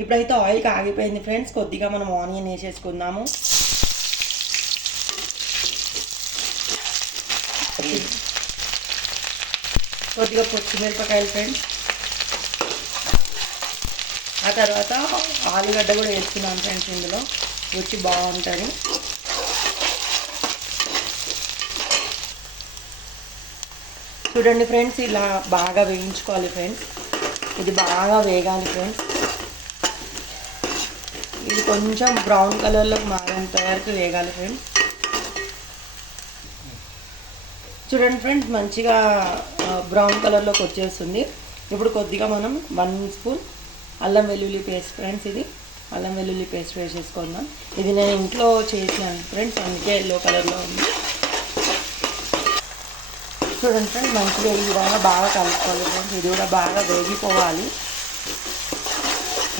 ఇప్పుడైతే oil కాగిపోయింది friends. కొద్దిగా మనం ఆనియన్ వేసేసుకుందాము. కొద్దిగా పచ్చిమిరపకాయలు ఫ్రెండ్స్. ఆ తర్వాత ఆలుగడ్డ కూడా వేసుకున్నాను ఫ్రెండ్స్. ఇందులో రుచి బాగుంటుంది. చూడండి ఫ్రెండ్స్, ఇలా బాగా వేయించుకోవాలి ఫ్రెండ్స్. ఇది బాగా వేగాలి ఫ్రెండ్స్. ఇది కొంచెం బ్రౌన్ కలర్లోకి మారేంత వరకు వేగాలి ఫ్రెండ్స్. చూడండి ఫ్రెండ్స్, మంచిగా బ్రౌన్ కలర్లోకి వచ్చేస్తుంది. ఇప్పుడు కొద్దిగా మనం 1 స్పూన్ అల్లం వెల్లుల్లి పేస్ట్ ఫ్రెండ్స్. ఇది అల్లం వెల్లుల్లి పేస్ట్ వేసేసుకుందాం. ఇది నేను ఇంట్లో చేసినాను ఫ్రెండ్స్, అందుకే ఎల్లో కలర్లో ఉంది. చూడండి ఫ్రెండ్స్, మంచిగా ఈ విధంగా బాగా కలుపుకోవాలి ఫ్రెండ్స్. ఇది కూడా బాగా వేగిపోవాలి.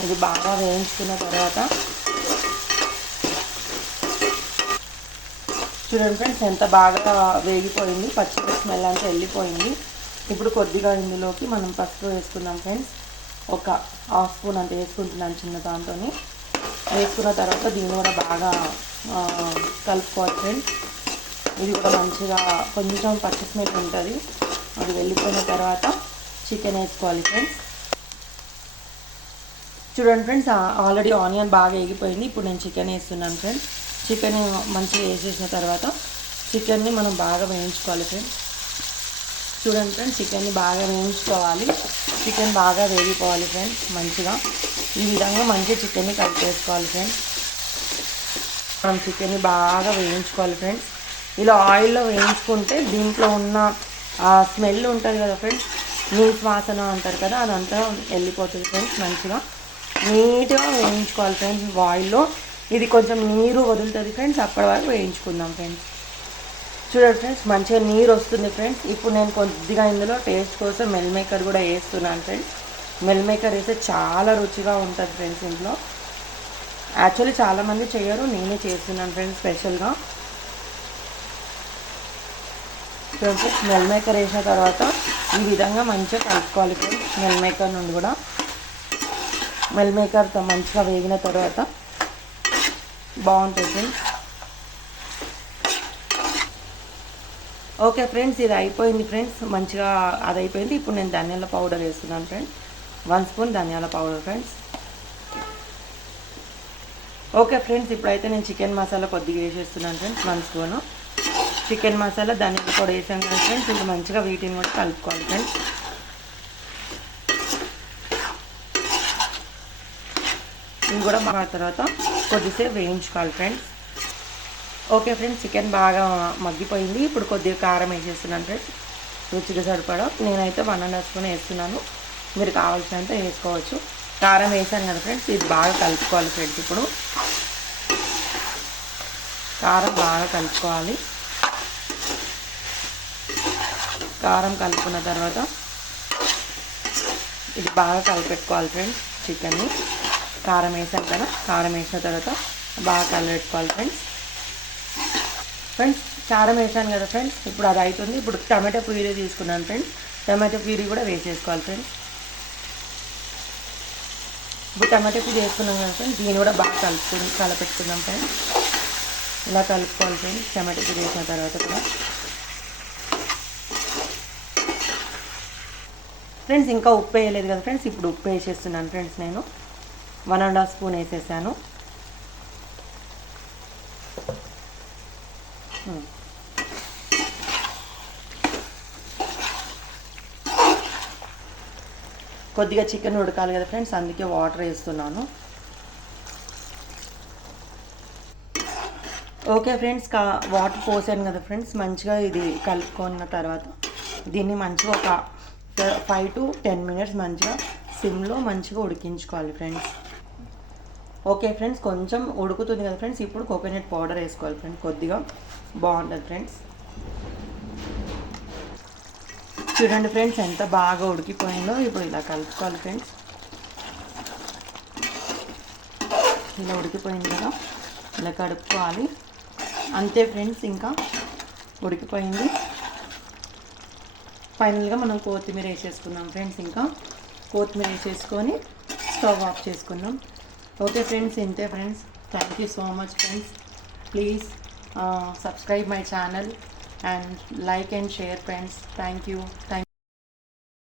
ఇది బాగా వేయించుకున్న తర్వాత చూడండి ఫ్రెండ్స్, ఎంత బాగా వేగిపోయింది. పచ్చి స్మెల్ అంతా వెళ్ళిపోయింది. ఇప్పుడు కొద్దిగా ఇందులోకి మనం పసుపు వేసుకుందాం ఫ్రెండ్స్. ఒక 1/2 స్పూన్ అంత వేసుకుంటున్నాను చిన్న దాంతో. వేసుకున్న తర్వాత దీన్ని కూడా బాగా కలుపుకోవాలి ఫ్రెండ్స్. ఇది కూడా మంచిగా కొంచెం పచ్చి స్మెల్ ఉంటుంది. అది వెళ్ళిపోయిన తర్వాత చికెన్ వేసుకోవాలి ఫ్రెండ్స్. చూడండి ఫ్రెండ్స్, ఆల్రెడీ ఆనియన్ బాగా వేగిపోయింది. ఇప్పుడు నేను చికెన్ వేస్తున్నాను ఫ్రెండ్స్. చికెన్ మంచిగా వేసేసిన తర్వాత చికెన్ని మనం బాగా వేయించుకోవాలి ఫ్రెండ్స్. చూడండి ఫ్రెండ్స్, చికెన్ని బాగా వేయించుకోవాలి. చికెన్ బాగా వేగిపోవాలి ఫ్రెండ్స్. మంచిగా ఈ విధంగా మంచిగా చికెన్ని కలిపేసుకోవాలి ఫ్రెండ్స్. మనం చికెన్ని బాగా వేయించుకోవాలి ఫ్రెండ్స్. ఇలా ఆయిల్లో వేయించుకుంటే దీంట్లో ఉన్న స్మెల్ ఉంటుంది కదా ఫ్రెండ్స్, నీసు వాసన అంటారు కదా, అదంతా వెళ్ళిపోతుంది ఫ్రెండ్స్. మంచిగా నీట్గా వేయించుకోవాలి ఫ్రెండ్స్ ఆయిల్లో. ఇది కొంచెం నీరు వదులుతుంది ఫ్రెండ్స్, అప్పటి వరకు వేయించుకుందాం ఫ్రెండ్స్. చూడండి ఫ్రెండ్స్, మంచిగా నీరు వస్తుంది ఫ్రెండ్స్. ఇప్పుడు నేను కొద్దిగా ఇందులో టేస్ట్ కోసం మెల్ మేకర్ కూడా వేస్తున్నాను ఫ్రెండ్స్. మెల్ మేకర్ వేస్తే చాలా రుచిగా ఉంటుంది ఫ్రెండ్స్. ఇంట్లో యాక్చువల్లీ చాలామంది చేయరు, నేనే చేస్తున్నాను ఫ్రెండ్స్ స్పెషల్గా. చూడండి ఫ్రెండ్స్, మెల్ మేకర్ వేసిన తర్వాత ఈ విధంగా మంచిగా కలుపుకోవాలి ఫ్రెండ్స్. మెల్ మేకర్ నుండి కూడా మెల్ మేకర్తో మంచిగా వేగిన తర్వాత బాగుంటుంది ఫ్రెండ్స్. ఓకే ఫ్రెండ్స్, ఇది అయిపోయింది ఫ్రెండ్స్. మంచిగా అది అయిపోయింది. ఇప్పుడు నేను ధనియాల పౌడర్ వేస్తున్నాను ఫ్రెండ్స్. 1 స్పూన్ ధనియాల పౌడర్ ఫ్రెండ్స్. ఓకే ఫ్రెండ్స్, ఇప్పుడైతే నేను చికెన్ మసాలా కొద్దిగా వేసేస్తున్నాను ఫ్రెండ్స్. 1 స్పూను చికెన్ మసాలా, ధనియాల పౌడర్ వేసాను కదా ఫ్రెండ్స్. ఇప్పుడు మంచిగా వీటిని కూడా కలుపుకోవాలి ఫ్రెండ్స్. ఇది కూడా బాగా తర్వాత కొద్దిసేపు వేయించుకోవాలి ఫ్రెండ్స్. ఓకే ఫ్రెండ్స్, చికెన్ బాగా మగ్గిపోయింది. ఇప్పుడు కొద్దిగా కారం వేసేస్తున్నాను ఫ్రెండ్స్, రుచిగా సరిపడా. నేనైతే 1½ స్పూన్ వేస్తున్నాను, మీరు కావాల్సినంత వేసుకోవచ్చు. కారం వేసాను కదా ఫ్రెండ్స్, ఇది బాగా కలుపుకోవాలి ఫ్రెండ్స్. ఇప్పుడు కారం బాగా కలుపుకోవాలి. కారం కలుపుకున్న తర్వాత ఇది బాగా కలిపెట్టుకోవాలి ఫ్రెండ్స్. చికెన్ని కారం వేసాం కదా, కారం వేసిన తర్వాత బాగా కలిపెట్టుకోవాలి ఫ్రెండ్స్. కారం వేసాను కదా ఫ్రెండ్స్, ఇప్పుడు అది అవుతుంది. ఇప్పుడు టమాటో ప్యూరీ తీసుకున్నాను ఫ్రెండ్స్. టమాటో ప్యూరీ కూడా వేసేసుకోవాలి ఫ్రెండ్స్. ఇప్పుడు టమాటో ప్యూరీ వేసుకున్నాం కదా ఫ్రెండ్స్, దీన్ని కూడా బాగా కలపెట్టుకుందాం ఫ్రెండ్స్. ఇలా కలుపుకోవాలి ఫ్రెండ్స్. టమాటో ప్యూరీ వేసిన తర్వాత కూడా ఫ్రెండ్స్ ఇంకా ఉప్పు వేయలేదు కదా ఫ్రెండ్స్, ఇప్పుడు ఉప్పు వేసేస్తున్నాను ఫ్రెండ్స్. నేను 1½ స్పూన్ వేసేసాను. కొద్దిగా చికెన్ ఉడకాలి కదా ఫ్రెండ్స్, అందుకే వాటర్ వేస్తున్నాను. ఓకే ఫ్రెండ్స్, వాటర్ పోసాను కదా ఫ్రెండ్స్. మంచిగా ఇది కలుపుకున్న తర్వాత దీన్ని మంచిగా ఒక 5 to 10 మినిట్స్ మంచిగా సిమ్లో మంచిగా ఉడికించుకోవాలి ఫ్రెండ్స్. ఓకే ఫ్రెండ్స్, కొంచెం ఉడుకుతుంది కదా ఫ్రెండ్స్. ఇప్పుడు కోకోనట్ పౌడర్ వేసుకోవాలి ఫ్రెండ్స్, కొద్దిగా బాగుంటుంది ఫ్రెండ్స్. చూడండి ఫ్రెండ్స్, ఎంత బాగా ఉడికిపోయిందో. ఇప్పుడు ఇలా కలుపుకోవాలి ఫ్రెండ్స్. ఇలా ఉడికిపోయింది కదా, ఇలా కలుపుకోవాలి. అంతే ఫ్రెండ్స్, ఇంకా ఉడికిపోయింది. ఫైనల్గా మనం కొత్తిమీర వేసేసుకుందాం ఫ్రెండ్స్. ఇంకా కొత్తిమీర వేసేసుకొని స్టవ్ ఆఫ్ చేసుకుందాం. ఓకే ఫ్రెండ్స్, ఇంతే friends. Thank you so much friends. Please subscribe my channel and like and share friends. Thank you.